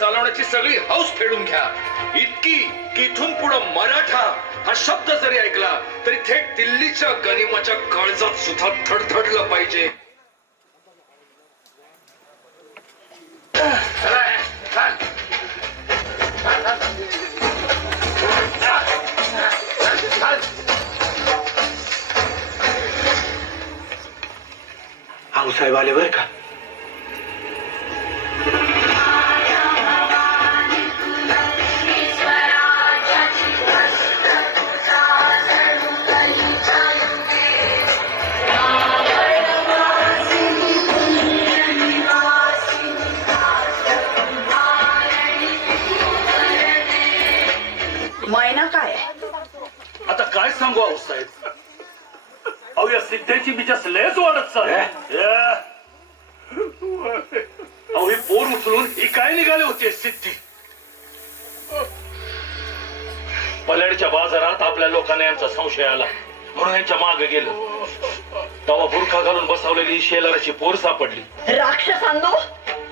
चालवण्याची सगळी हौस फेडून घ्या, इतकी की इथून पुढे मराठा हा शब्द जरी ऐकला तरी थेट दिल्लीच्या गनिमाच्या काळजात सुद्धा थडथडलं पाहिजे. आऊसाहेब आले बरं का. मैना काय आता काय सांगू आऊसाहेब, अहो या सिद्धेची बिजास लयच वाढत चालली. अहो ही पोर उचलून ही काय निघाले होते सिद्धी. पल्याडच्या बाजारात आपल्या लोकांना यांचा संशय आला म्हणून यांच्या मागे गेलो. तेव्हा बुरखा घालून बसवलेली शेलाराची पोर सापडली. राक्षसांनो,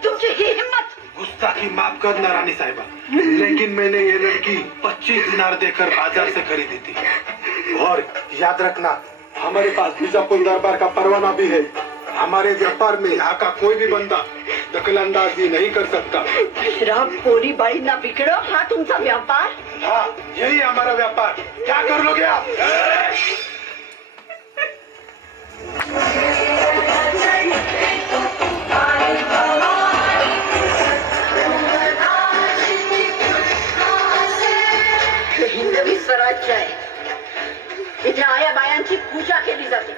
तुमची ही हिम्मत. गुस्ताखी माफ करना रानी साहिबा, लेकिन मैंने ये लड़की 25 दिनार देकर बाजार से खरीदी थी. और याद रखना, हमारे पास बीजापुर दरबार का परवाना भी है. हमारे व्यापार में यहाँ का कोई भी बंदा दखलंदाजी नहीं कर सकता. श्राप पोरी बाळींना विकणं हा तुमचा व्यापार. हाँ, यही हमारा व्यापार. क्या कर लोगे आप? हिंदवी स्वराज्य आहे, इथे आया बायांची पूजा केली जाते.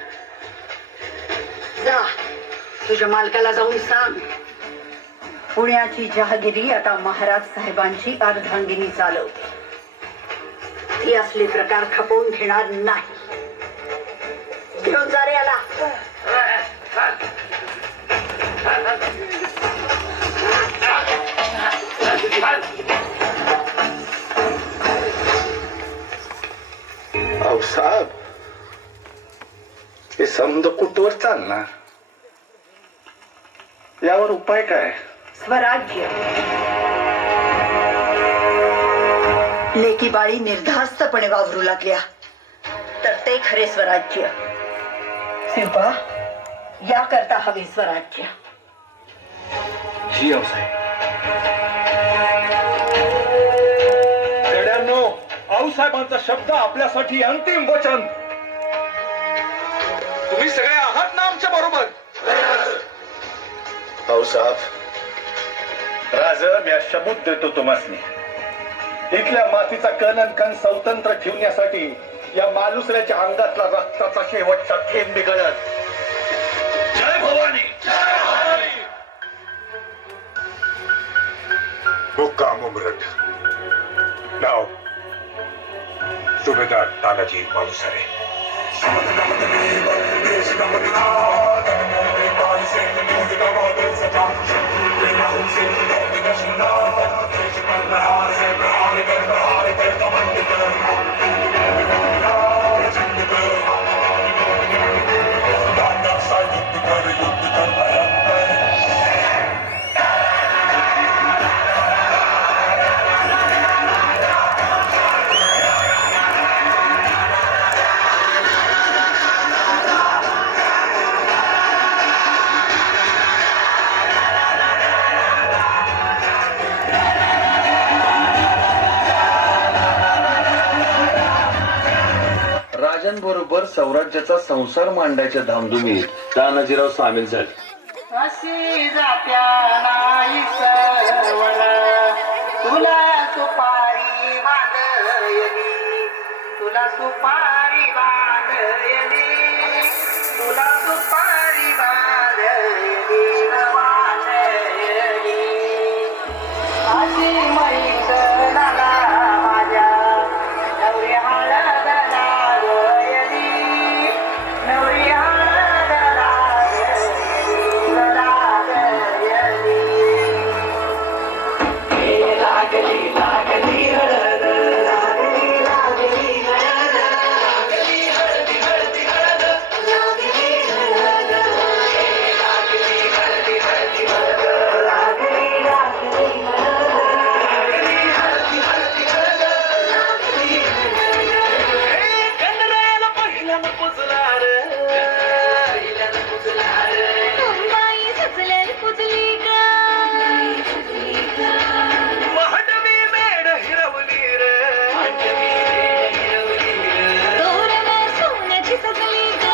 जा, तुझ्या मालकाला जाऊन सांग, पुण्याची जहागिरी आता महाराज साहेबांची अर्धांगिनी चालवते. ती असले प्रकार खपवून घेणार नाही. घेऊन जा रे याला. अहो साहेब, हे समज कुठवर चालणार, यावर उपाय काय? स्वराज्य. लेकी बाळी निर्धास्तपणे वावरू लागल्या तर ते खरे स्वराज्य. शिवबा, याकरता हवे स्वराज्य. जी आऊसाहेब. गड्यांनो, आऊसाहेबांचा शब्द आपल्यासाठी अंतिम वचन. तुम्ही सगळे आहात ना आमच्या बरोबर? अहो साहेब, राज, मी शबूत देतो तुम्हासनी. इथल्या मातीचा कण आणि कण स्वतंत्र ठेवण्यासाठी या मालुसऱ्याच्या अंगातला रक्ताचा शेवटचा थेंब निघळत. जय भवानी. मुक्काम उमरठ. नाव सुभेदार तानाजी मालुसरे. बरोबर स्वराज्याचा संसार मांडायच्या धामधुमीत तानाजीराव सामील झाले. अशी जात्या नाही सरवळ, तुला सुपारी बांध वाढयली तुला सुपारी वाढयली तुला सुपारी वाढयली वाढयली अशी मैत्रीणाला माझ्या नवरी हळद लागयली नवरी हळद लागयली लागली हळद लागली लागली हळद लागली हळदी हळदी हळद लागली हळद लागली हळदी हळदी हळद लागली लागली हळद लागली हळदी हळदी हळद लागली हळद गंधरायाला पहिल्यानं पुजला रे पहिल्यानं पुजला रे बाई सजलेल पुजली ग महाडवी मेढ हिरवली रे महाडवी मेढ हिरवली रे तोरण सोन्याची सजली ग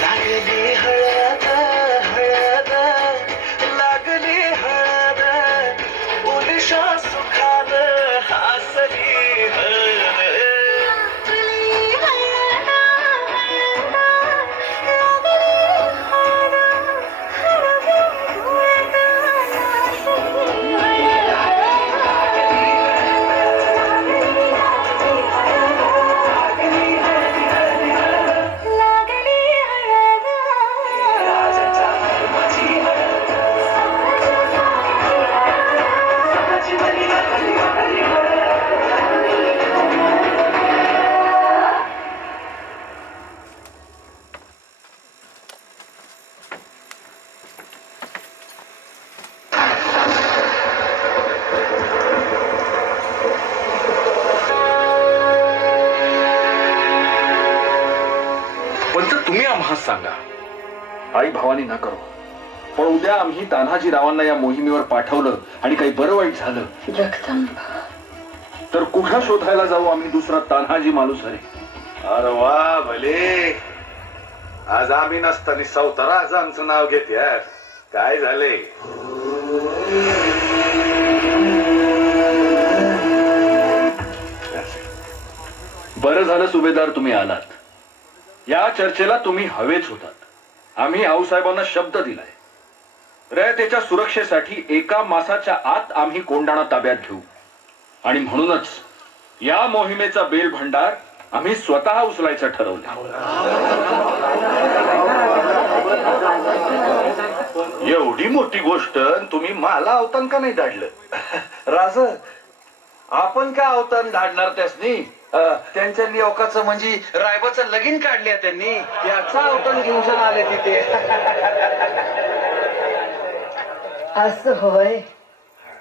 लागली हळद हळद लागली हळद उलिशा सुखान हासली हळद तुली हळद हळद लागली हळद हळद लागली हळद राजाच्या धर्माची हळद समाजी बली लागली लागली हळद पण तर तुम्ही आम्हाला सांगा, आई भावानी ना करो, पण उद्या आम्ही तान्हाजी रावांना या मोहिमेवर पाठवलं आणि काही बरं वाईट झालं जगदंबा तर कुठं शोधायला जाऊ आम्ही दुसरा तान्हाजी मालुसरे? अरे वा भले, आज आम्ही नसताना सवतारा आज आमचं नाव घेत यार. काय झाले? बरं झालं सुभेदार तुम्ही आलात. या चर्चेला तुम्ही हवेच होतात. आम्ही आऊसाहेबांना शब्द दिलाय, रयतेच्या सुरक्षेसाठी एका मासाच्या आत आम्ही कोंडाणा ताब्यात घेऊ आणि म्हणूनच या मोहिमेचा बेल भंडार आम्ही स्वतः उचलायचं ठरवलं. एवढी मोठी गोष्ट अन तुम्ही मला अवतान का नाही धाडलं? राज आपण काय अवतार धाडणार त्यासनी? त्यांच्या नियोगाचं म्हणजे रायबाचं लगीन काढले त्यांनी, याचा अवतार घेऊन सण आले तिथे. असं होय,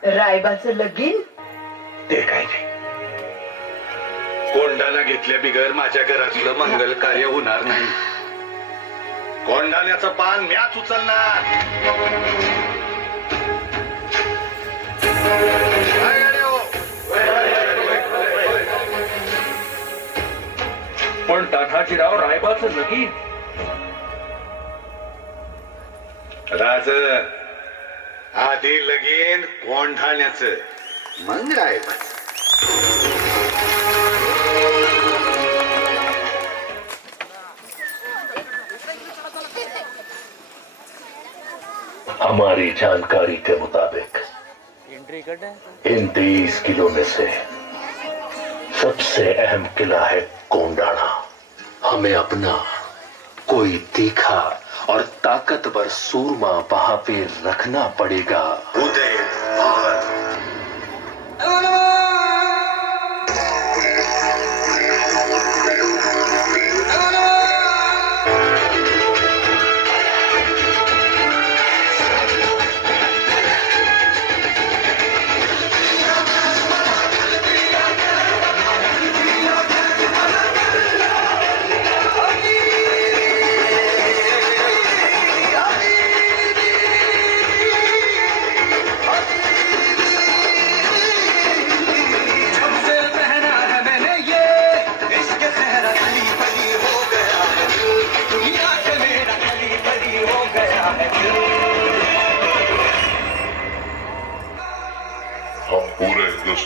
रायबाचं लगीन? ते काय नाही, कोंडाणा घेतल्या बिगर माझ्या घरातलं मंगल कार्य होणार नाही. कोंडाण्याचं पान म्याच उचलणार. काय गाडी हो? पण तान्हाजीराव रायबाचं लगीन? राज, आधी लगीन कोंढाण्याचं, मग रायबाचं. हमारी जानकारी के मुताबिक इन 23 किलो में से सबसे अहम किला है कोंडाणा. हमें अपना कोई तीखा और ताकतवर सूरमा वहां पे रखना पड़ेगा. उदय भान.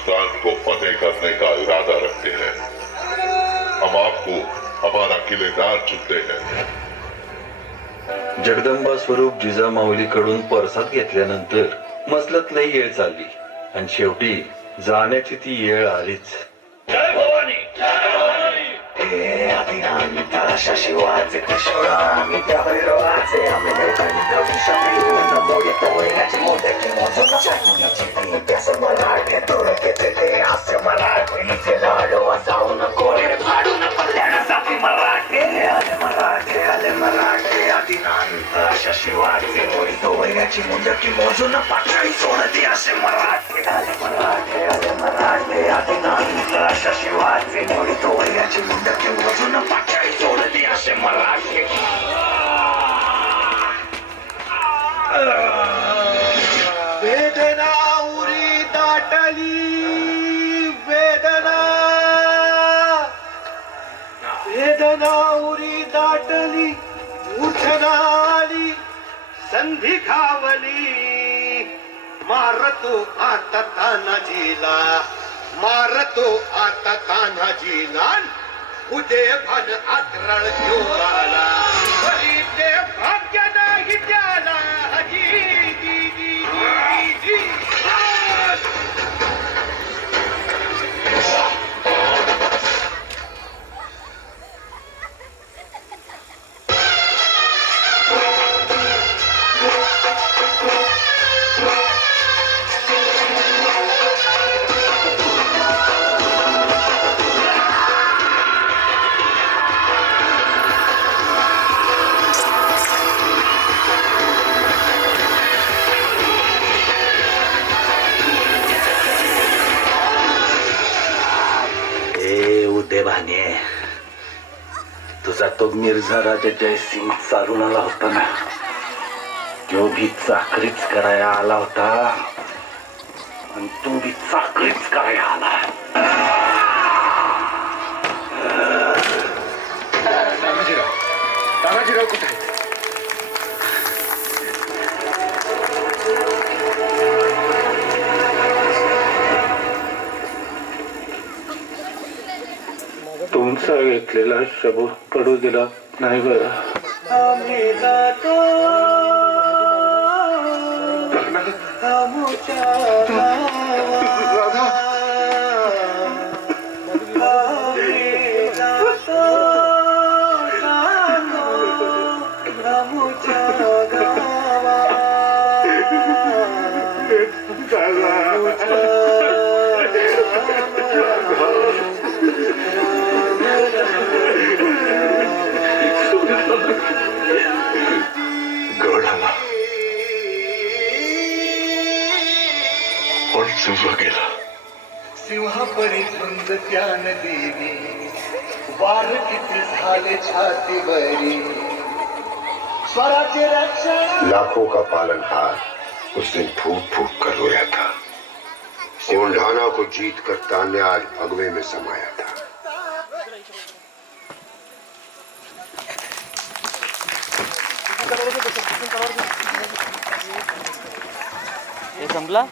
हिंदुस्तान को फतेह करने का इरादा रखते हैं। हम आपको हमारा किलेदार चुनते हैं। जगदंबा स्वरूप जिजामाऊलीकडून परसाद घेतल्यानंतर मसलत लई येळ चालली आणि शेवटी जाण्याची ती येळ आलीच. जय भवानी, जय भवानी. शिवाचे किशोरा मी त्या भैरवाचे आम्ही मराठे तुरकेचे ते असे मराठीचे लाडो जाऊन कोरे फाडून पडल्यासाठी मराठे आले मराठे आदिनांत अशा शिवाचे मोडी तो वैराची मुंडकी मोजून पाठळी सोडते असे मराठे आले मराठे आदिनांत अशा शिवाचे मोडी तो वैराची मुंडकी मोजून पाठळी सोडते असे मराठे. वेदना उरी दाटली वेदना उरी दाटली मूर्छना आली संधी खावली मारतो आता तानाजीला उदे भन आदरळ घेऊन आला तरी ते भाग्य नाही त्याला जी. भाने तुझा तो मिर्झा राजा जयसिंग चालून आला होता ना, तो भी चाकरीच करायला आला होता आणि तू भी चाकरीच करायला आला. तानाजीराव कुठे आहे? तुमचा घेतलेला शब्द पडू दिला नाही बरं. आम्ही जातो गेला सिंहापरी धुंद त्या नदीने वार किती झाले छातीवरी स्वराज्य रक्षण. लाखों का पालनहार उस दिन फूक फूक कर रोया था. कोंढाना को जीत कर तान्या आज भगवे में समाया था. संपला.